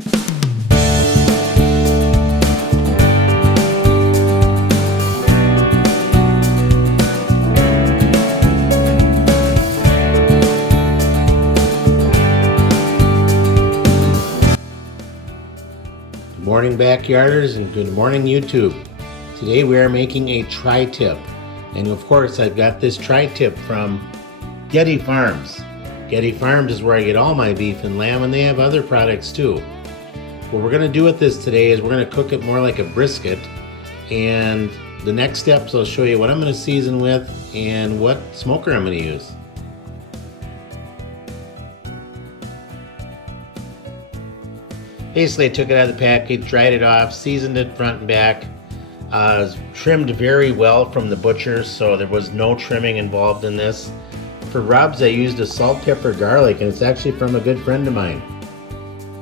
Good morning, backyarders, and good morning, YouTube. Today we are making a tri-tip, and of course I've got this tri-tip from Getty Farms. Getty Farms is where I get all my beef and lamb, and they have other products too. What we're going to do with this today is we're going to cook it more like a brisket, and the next steps I'll show you what I'm going to season with and what smoker I'm going to use. Basically, I took it out of the package, dried it off, seasoned it front and back. It was trimmed very well from the butcher, so there was no trimming involved in this. For rubs, I used a salt, pepper, garlic, and it's actually from a good friend of mine.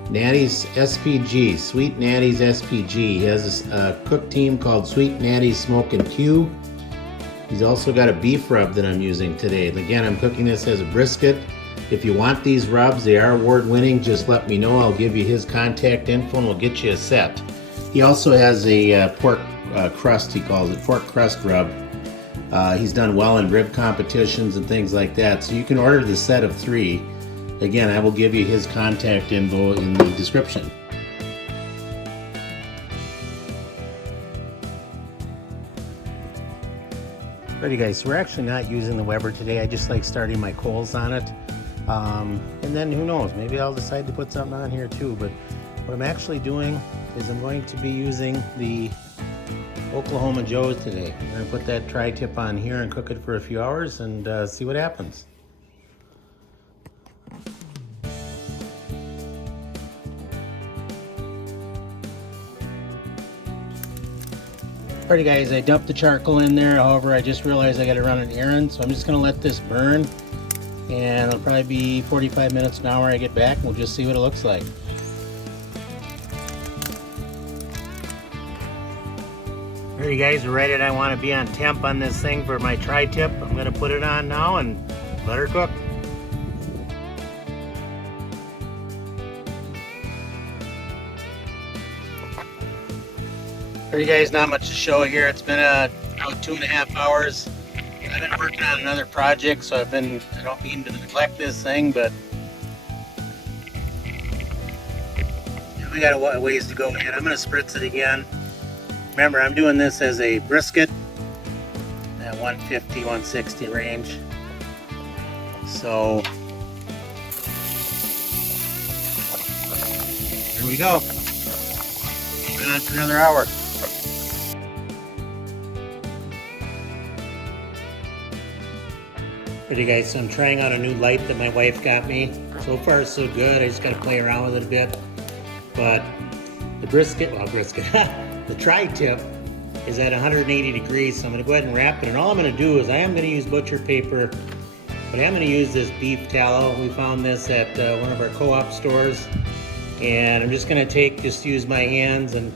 Natty's SPG, Sweet Natty's SPG. He has a cook team called Sweet Natty's Smoke and Q. He's also got a beef rub that I'm using today. And again, I'm cooking this as a brisket. If you want these rubs, they are award-winning, just let me know. I'll give you his contact info and we'll get you a set. He also has a pork crust, he calls it, pork crust rub. He's done well in rib competitions and things like that. So you can order the set of 3. Again, I will give you his contact info in the description. Alrighty guys, so we're actually not using the Weber today. I just like starting my coals on it. And then who knows, maybe I'll decide to put something on here too. But what I'm actually doing is I'm going to be using the Oklahoma Joe's today. I'm going to put that tri-tip on here and cook it for a few hours and see what happens. Alrighty guys, I dumped the charcoal in there. However, I just realized I got to run an errand, so I'm just going to let this burn. And it'll probably be 45 minutes, an hour I get back, and we'll just see what it looks like. Alright guys, we're ready. I want to be on temp on this thing for my tri-tip. I'm going to put it on now and let her cook. Alright guys, not much to show here. It's been about 2.5 hours. I've been working on another project, so I don't mean to neglect this thing, but we got a ways to go yet. I'm going to spritz it again. Remember, I'm doing this as a brisket at 150, 160 range. So here we go. Been on for another hour. Alrighty guys, so I'm trying out a new light that my wife got me. So far so good, I just got to play around with it a bit. But the the tri-tip is at 180 degrees, so I'm going to go ahead and wrap it. And all I'm going to do is I am going to use butcher paper, but I'm going to use this beef tallow. We found this at one of our co-op stores. And I'm just going to use my hands and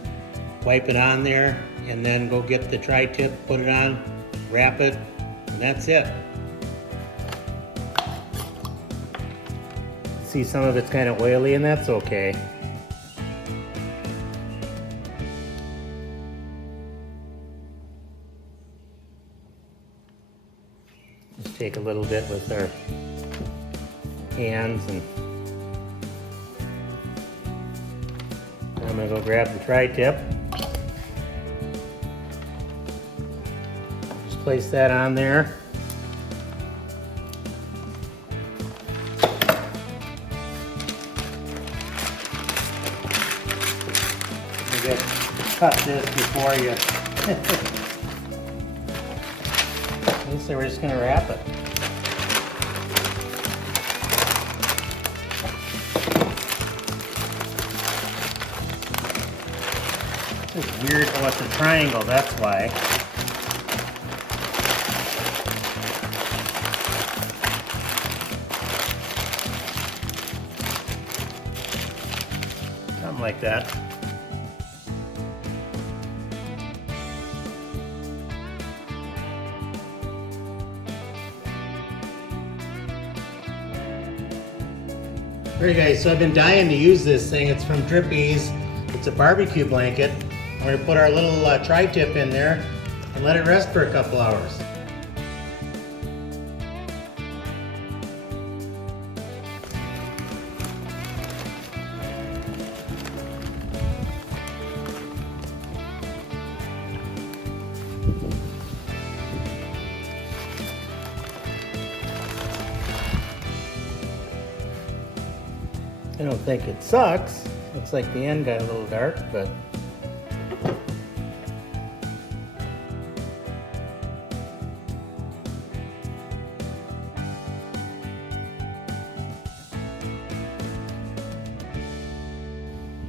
wipe it on there, and then go get the tri-tip, put it on, wrap it, and that's it. See, some of it's kind of oily, and that's okay. Just take a little bit with our hands, and I'm going to go grab the tri-tip. Just place that on there. Cut this before you. So we're just going to wrap it. It's weird. Oh, it's a triangle, that's why. Something like that. Alright guys, so I've been dying to use this thing. It's from Trippies. It's a barbecue blanket. I'm going to put our little tri-tip in there and let it rest for a couple hours. I don't think it sucks. Looks like the end got a little dark, but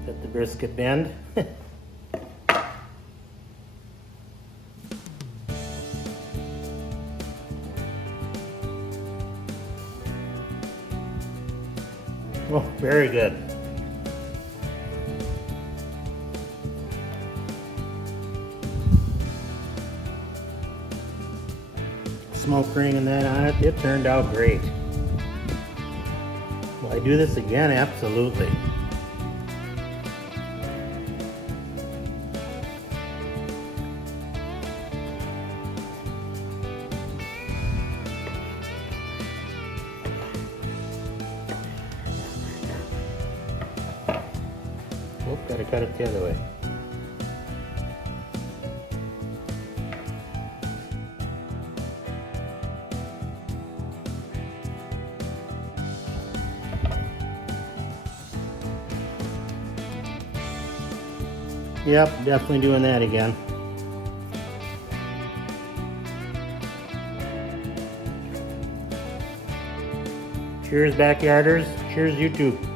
let the brisket bend. Oh, very good. Smoke ring and that on it, it turned out great. Will I do this again? Absolutely. Oop, gotta cut it the other way. Yep, definitely doing that again. Cheers, backyarders. Cheers, YouTube.